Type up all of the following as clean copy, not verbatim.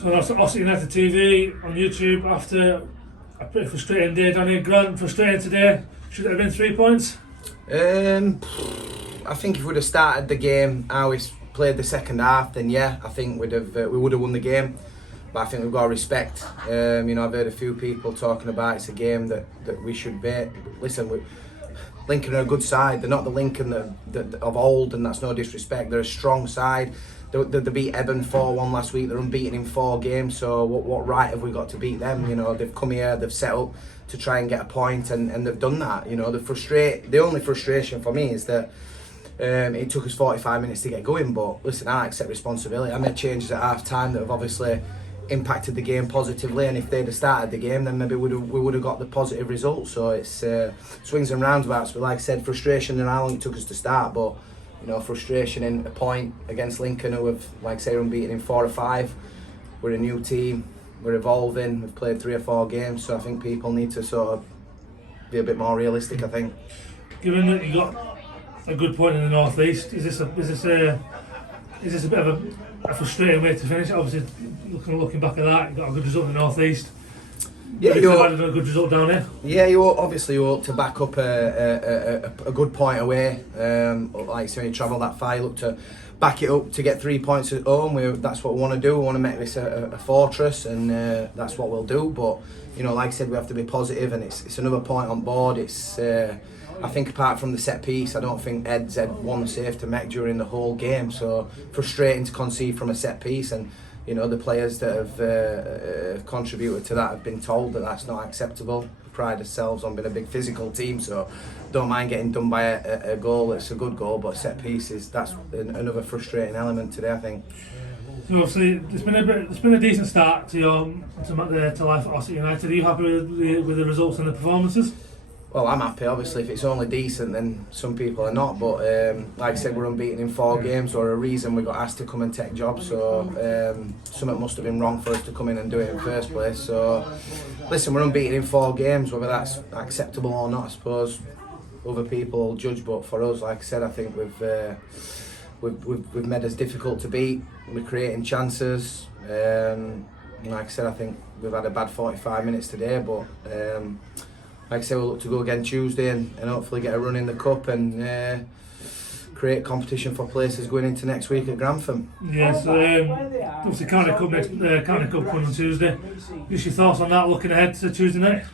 So that's Oxford United TV on YouTube after a pretty frustrating day down here. Grant, frustrating today. Should it have been 3 points? I think if we'd have started the game how we played the second half, then yeah, I think we would have won the game. But I think we've got to respect. I've heard a few people talking about it's a game that we should beat. Listen, Lincoln are a good side. They're not the Lincoln that of old, and that's no disrespect. They're a strong side. They beat Eben 4-1 last week. They're unbeaten in 4 games. So what right have we got to beat them? They've come here, they've set up to try and get a point, and they've done that. The only frustration for me is that it took us 45 minutes to get going. But listen, I accept responsibility. I made changes at half time that have obviously impacted the game positively, and if they'd have started the game, then maybe we would have got the positive result. So it's swings and roundabouts. But like I said, frustration in how long it took us to start, but frustration in a point against Lincoln, who have, like I say, unbeaten in 4 or 5. We're a new team, we're evolving, we've played 3 or 4 games, so I think people need to sort of be a bit more realistic, I think. Given that you got a good point in the North East, is this a bit of a frustrating way to finish? Obviously, looking back at that, you got a good result in the North East. Yeah, you had a good result down here. Yeah, you hope to back up a good point away. Like so, when you travel that far, you look to back it up to get 3 points at home. That's what we want to do. We want to make this a fortress, and that's what we'll do. But like I said, we have to be positive, and it's another point on board. It's I think apart from the set piece, I don't think Ed's had one save to make during the whole game. So frustrating to concede from a set piece, and the players that have contributed to that have been told that that's not acceptable. We pride ourselves on being a big physical team, so don't mind getting done by a goal. It's a good goal, but set pieces, that's another frustrating element today, I think. So obviously, it's been a decent start to life at Oxford United. Are you happy with the results and the performances? Well, I'm happy. Obviously, if it's only decent, then some people are not. But like I said, we're unbeaten in 4 games, or a reason we got asked to come and take jobs. So something must have been wrong for us to come in and do it in the first place. So listen, we're unbeaten in 4 games. Whether that's acceptable or not, I suppose other people will judge. But for us, like I said, I think we've made us difficult to beat. We're creating chances. Like I said, I think we've had a bad 45 minutes today, but. Like I say, we'll look to go again Tuesday and hopefully get a run in the cup and create competition for places going into next week at Grantham. Yes, obviously County Cup coming on Tuesday. Just your thoughts on that, looking ahead to Tuesday night?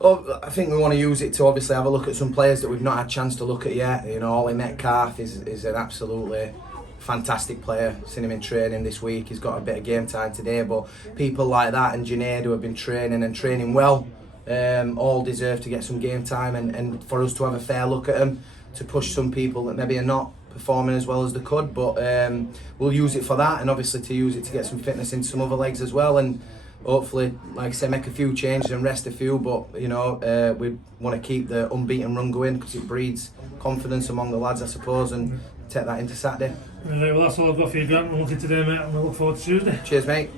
Well, I think we want to use it to obviously have a look at some players that we've not had a chance to look at yet. Ollie Metcalf is an absolutely fantastic player. Seen him in training this week. He's got a bit of game time today, but people like that and Junaid, who have been training well, all deserve to get some game time, and for us to have a fair look at them, to push some people that maybe are not performing as well as they could, but we'll use it for that, and obviously to use it to get some fitness into some other legs as well, and hopefully, like I say, make a few changes and rest a few, but we want to keep the unbeaten run going because it breeds confidence among the lads, I suppose, and take that into Saturday. Well, that's all I've got for you, Grant. We're looking today, mate, and we look forward to Tuesday. Cheers, mate.